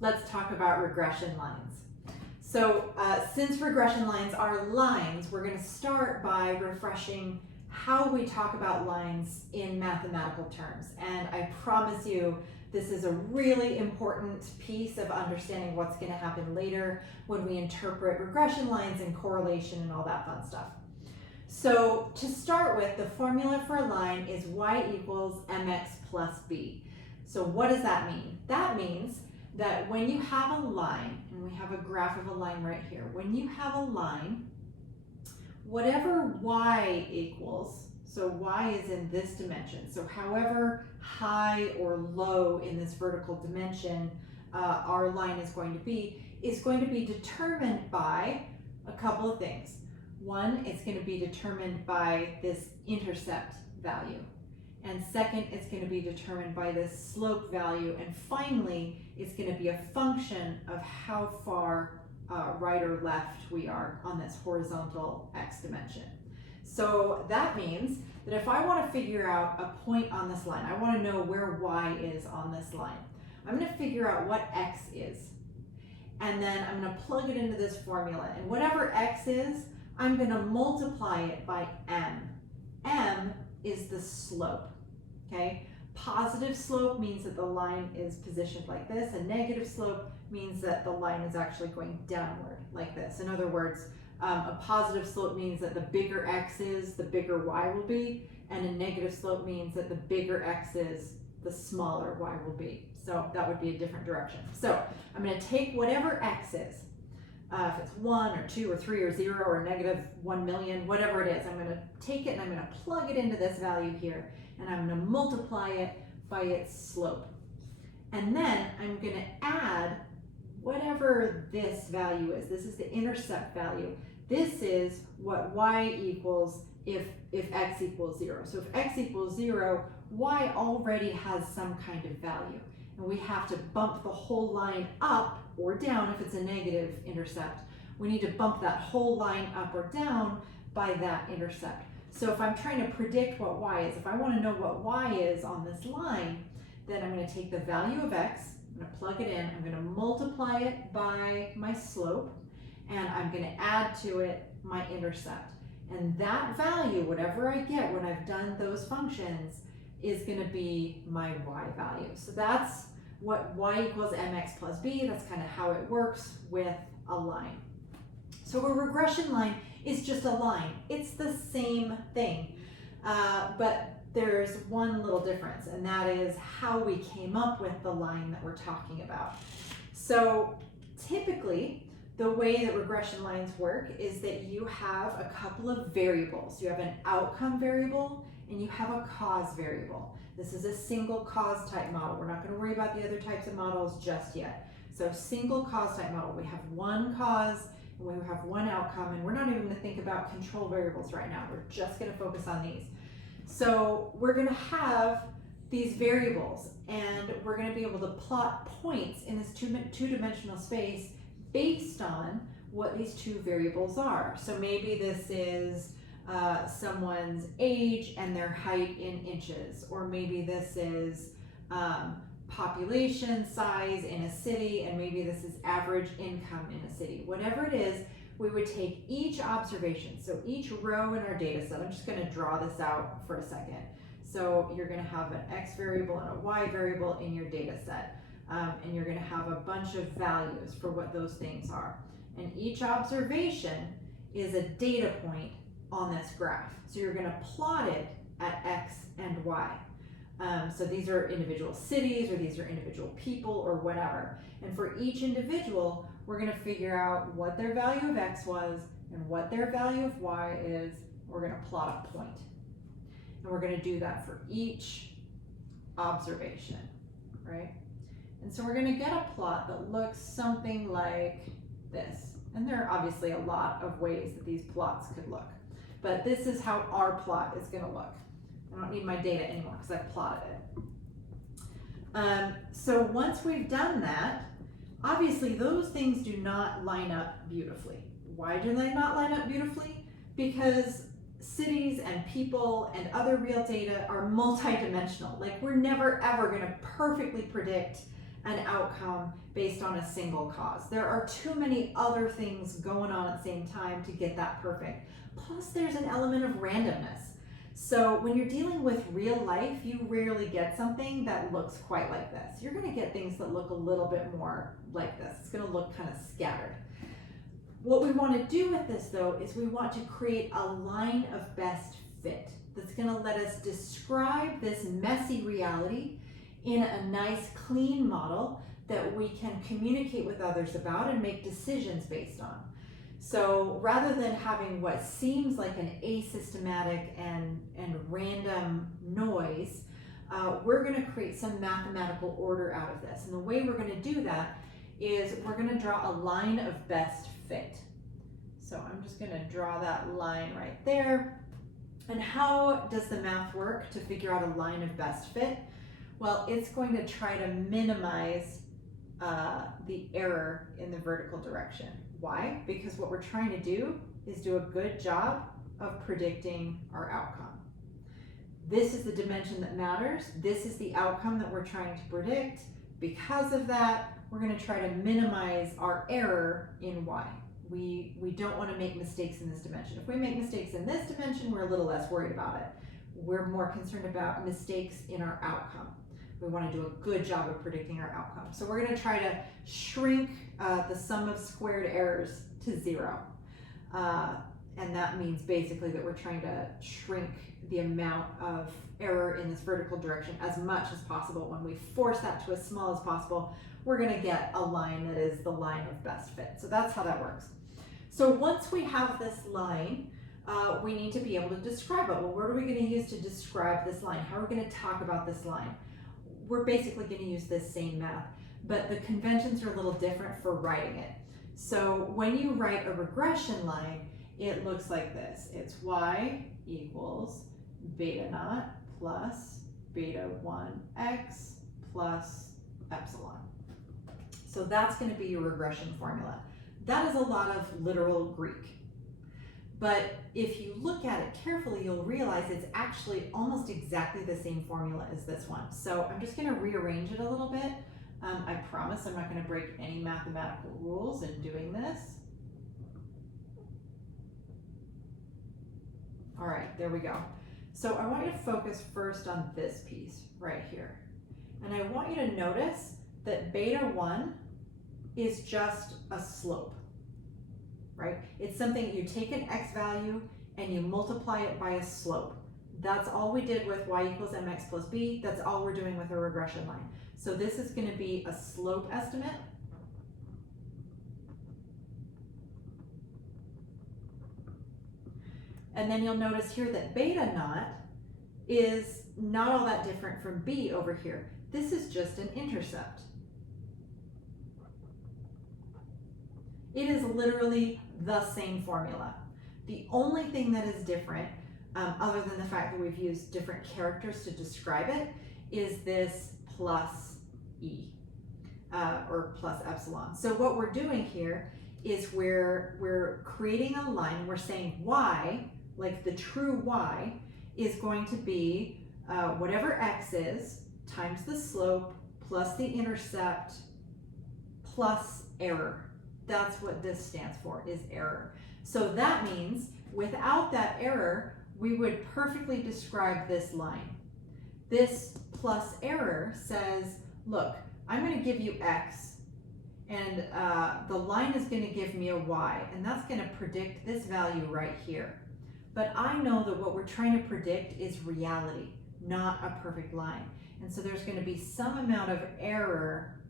let's talk about regression lines. So since regression lines are lines, we're going to start by refreshing how we talk about lines in mathematical terms. And I promise you, this is a really important piece of understanding what's going to happen later when we interpret regression lines and correlation and all that fun stuff. So to start with, the formula for a line is y equals mx plus b. So what does that mean? That means that when you have a line, and we have a graph of a line right here, when you have a line, whatever y equals, so y is in this dimension, so however high or low in this vertical dimension our line is going to be determined by a couple of things. One, it's going to be determined by this intercept value. And second, it's going to be determined by this slope value. And finally, it's going to be a function of how far right or left we are on this horizontal x dimension. So that means that if I want to figure out a point on this line, I want to know where y is on this line. I'm going to figure out what x is. And then I'm going to plug it into this formula. And whatever x is, I'm going to multiply it by m. M is the slope. Okay, positive slope means that the line is positioned like this, and negative slope means that the line is actually going downward like this. In other words, a positive slope means that the bigger x is, the bigger y will be, and a negative slope means that the bigger x is, the smaller y will be. So that would be a different direction. So I'm going to take whatever x is, if it's 1 or 2 or 3 or 0 or negative 1 million, whatever it is, I'm going to take it and I'm going to plug it into this value here, and I'm going to multiply it by its slope. And then I'm going to add whatever this value is. This is the intercept value. This is what y equals if x equals 0. So if x equals 0, y already has some kind of value. And we have to bump the whole line up or down if it's a negative intercept. We need to bump that whole line up or down by that intercept. So if I'm trying to predict what y is, if I want to know what y is on this line, then I'm going to take the value of x, I'm going to plug it in, I'm going to multiply it by my slope, and I'm going to add to it my intercept. And that value, whatever I get when I've done those functions, is going to be my y value. So that's what y equals mx plus b. That's kind of how it works with a line. So a regression line is just a line. It's the same thing, but there's one little difference, and that is how we came up with the line that we're talking about. So typically, the way that regression lines work is that you have a couple of variables. You have an outcome variable and you have a cause variable. This is a single cause type model. We're not going to worry about the other types of models just yet. So single cause type model, we have one cause and we have one outcome, and we're not even going to think about control variables right now. We're just going to focus on these. So we're going to have these variables, and we're going to be able to plot points in this two-dimensional space based on what these two variables are. So maybe this is someone's age and their height in inches, or maybe this is population size in a city, and maybe this is average income in a city. Whatever it is, we would take each observation, so each row in our data set. I'm just going to draw this out for a second. So you're going to have an x variable and a y variable in your data set, and you're going to have a bunch of values for what those things are. And each observation is a data point on this graph. So you're going to plot it at x and y. So these are individual cities, or these are individual people, or whatever. And for each individual, we're going to figure out what their value of x was and what their value of y is. We're going to plot a point. And we're going to do that for each observation, right? And so we're going to get a plot that looks something like this. And there are obviously a lot of ways that these plots could look. But this is how our plot is going to look. I don't need my data anymore because I've plotted it. So once we've done that, obviously those things do not line up beautifully. Why do they not line up beautifully? Because cities and people and other real data are multidimensional. Like, we're never ever going to perfectly predict an outcome based on a single cause. There are too many other things going on at the same time to get that perfect. Plus, there's an element of randomness. So when you're dealing with real life, you rarely get something that looks quite like this. You're going to get things that look a little bit more like this. It's going to look kind of scattered. What we want to do with this, though, is we want to create a line of best fit that's going to let us describe this messy reality in a nice, clean model that we can communicate with others about and make decisions based on. So rather than having what seems like an asystematic and random noise, we're going to create some mathematical order out of this. And the way we're going to do that is we're going to draw a line of best fit. So I'm just going to draw that line right there. And how does the math work to figure out a line of best fit? Well, it's going to try to minimize the error in the vertical direction. Why? Because what we're trying to do is do a good job of predicting our outcome. This is the dimension that matters. This is the outcome that we're trying to predict. Because of that, we're going to try to minimize our error in y. We don't want to make mistakes in this dimension. If we make mistakes in this dimension, we're a little less worried about it. We're more concerned about mistakes in our outcome. We want to do a good job of predicting our outcome. So we're going to try to shrink the sum of squared errors to 0. And that means basically that we're trying to shrink the amount of error in this vertical direction as much as possible. When we force that to as small as possible, we're going to get a line that is the line of best fit. So that's how that works. So once we have this line, we need to be able to describe it. Well, what are we going to use to describe this line? How are we going to talk about this line? We're basically going to use this same math, but the conventions are a little different for writing it. So when you write a regression line, it looks like this. It's y equals beta naught plus beta 1x plus epsilon. So that's going to be your regression formula. That is a lot of literal Greek. But if you look at it carefully, you'll realize it's actually almost exactly the same formula as this one. So I'm just going to rearrange it a little bit. I promise I'm not going to break any mathematical rules in doing this. All right, there we go. So I want you to focus first on this piece right here. And I want you to notice that beta 1 is just a slope, right? It's something you take an x value and you multiply it by a slope. That's all we did with y equals mx plus b. That's all we're doing with a regression line. So this is going to be a slope estimate. And then you'll notice here that beta naught is not all that different from b over here. This is just an intercept. It is literally the same formula. The only thing that is different, other than the fact that we've used different characters to describe it, is this plus e, or plus epsilon. So what we're doing here is we're creating a line. We're saying y, like the true y, is going to be whatever x is times the slope plus the intercept plus error. That's what this stands for, is error. So that means without that error, we would perfectly describe this line. This plus error says, look, I'm going to give you x, and the line is going to give me a y, and that's going to predict this value right here. But I know that what we're trying to predict is reality, not a perfect line. And so there's going to be some amount of error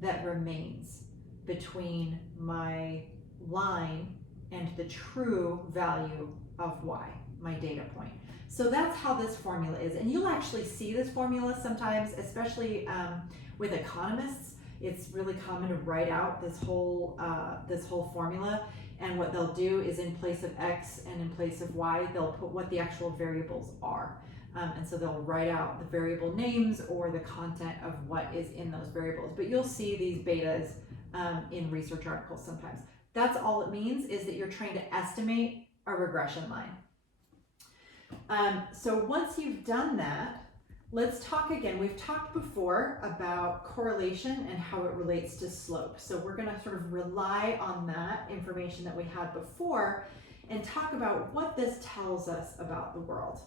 that remains between my line and the true value of y, my data point. So that's how this formula is. And you'll actually see this formula sometimes, especially with economists. It's really common to write out this whole formula. And what they'll do is in place of x and in place of y, they'll put what the actual variables are. And so they'll write out the variable names or the content of what is in those variables. But you'll see these betas in research articles sometimes. That's all it means, is that you're trying to estimate a regression line. So once you've done that, let's talk again. We've talked before about correlation and how it relates to slope. So we're going to sort of rely on that information that we had before and talk about what this tells us about the world.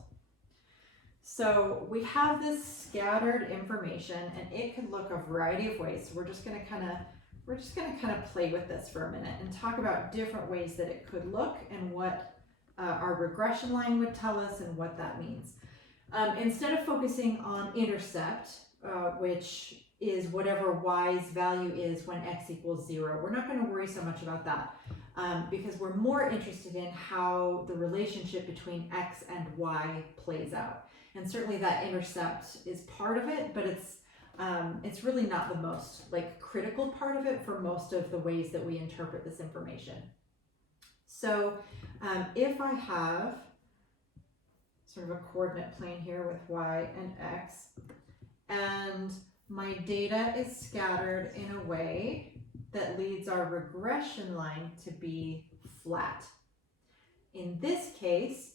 So we have this scattered information, and it could look a variety of ways. So we're just going to kind of play with this for a minute and talk about different ways that it could look and what our regression line would tell us and what that means. Instead of focusing on intercept, which is whatever y's value is when x equals 0, we're not going to worry so much about that because we're more interested in how the relationship between x and y plays out. And certainly that intercept is part of it, but it's really not the most critical part of it for most of the ways that we interpret this information. So if I have sort of a coordinate plane here with y and x, and my data is scattered in a way that leads our regression line to be flat. In this case,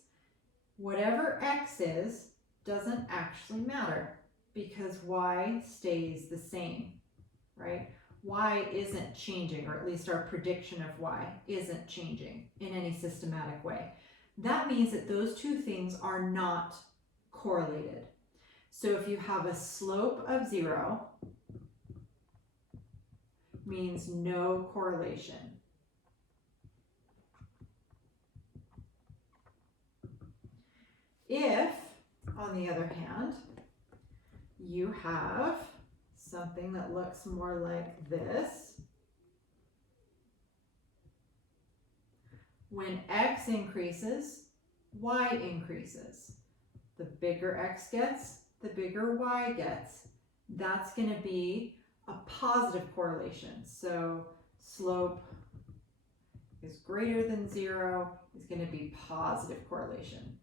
whatever x is doesn't actually matter because y stays the same, right? Y isn't changing, or at least our prediction of y isn't changing in any systematic way. That means that those two things are not correlated. So if you have a slope of 0, means no correlation. If, on the other hand, you have something that looks more like this, when x increases, y increases. The bigger x gets, the bigger y gets. That's going to be a positive correlation. So slope is greater than 0 is going to be positive correlation.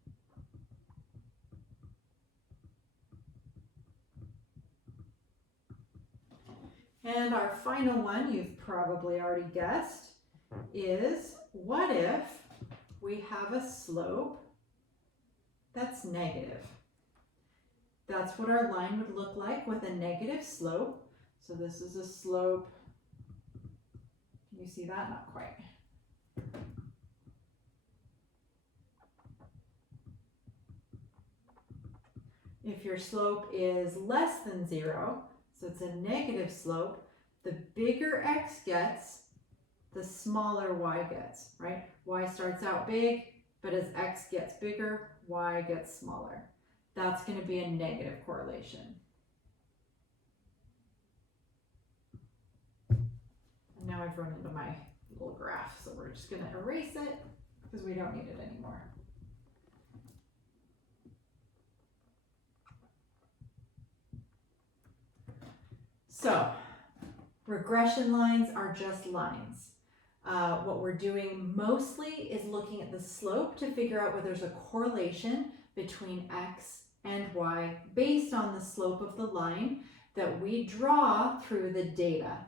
And our final one, you've probably already guessed, is what if we have a slope that's negative? That's what our line would look like with a negative slope. So this is a slope. Can you see that? Not quite. If your slope is less than 0, so it's a negative slope, the bigger x gets, the smaller y gets, right? Y starts out big, but as x gets bigger, y gets smaller. That's going to be a negative correlation. And now I've run into my little graph, so we're just going to erase it because we don't need it anymore. So, regression lines are just lines. What we're doing mostly is looking at the slope to figure out whether there's a correlation between x and y based on the slope of the line that we draw through the data.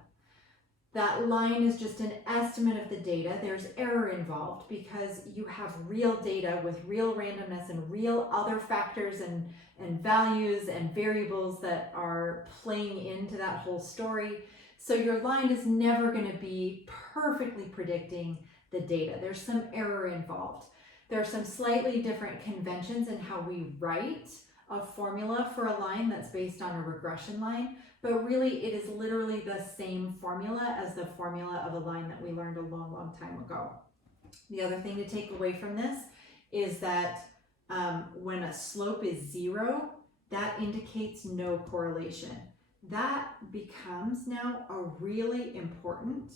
That line is just an estimate of the data. There's error involved because you have real data with real randomness and real other factors and values and variables that are playing into that whole story. So your line is never going to be perfectly predicting the data. There's some error involved. There are some slightly different conventions in how we write a formula for a line that's based on a regression line, but really it is literally the same formula as the formula of a line that we learned a long, long time ago. The other thing to take away from this is that when a slope is 0, that indicates no correlation. That becomes now a really important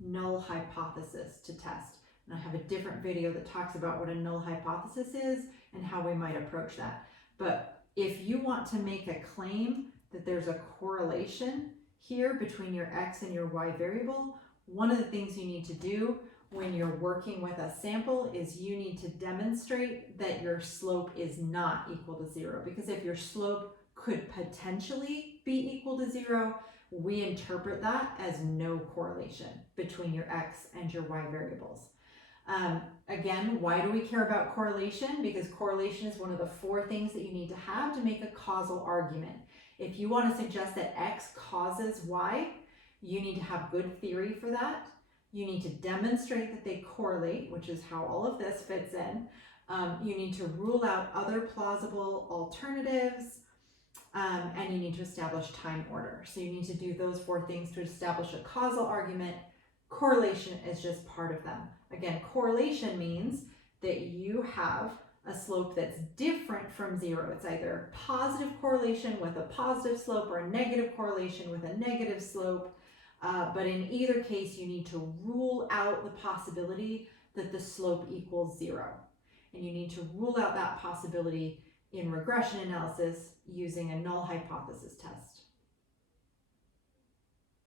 null hypothesis to test. And I have a different video that talks about what a null hypothesis is and how we might approach that. But if you want to make a claim that there's a correlation here between your x and your y variable, one of the things you need to do when you're working with a sample is you need to demonstrate that your slope is not equal to 0. Because if your slope could potentially be equal to 0, we interpret that as no correlation between your x and your y variables. Again, why do we care about correlation? Because correlation is one of the 4 things that you need to have to make a causal argument. If you want to suggest that X causes Y, you need to have good theory for that. You need to demonstrate that they correlate, which is how all of this fits in. You need to rule out other plausible alternatives, and you need to establish time order. So you need to do those 4 things to establish a causal argument. Correlation is just part of them. Again, correlation means that you have a slope that's different from 0. It's either positive correlation with a positive slope or a negative correlation with a negative slope. But in either case, you need to rule out the possibility that the slope equals 0. And you need to rule out that possibility in regression analysis using a null hypothesis test.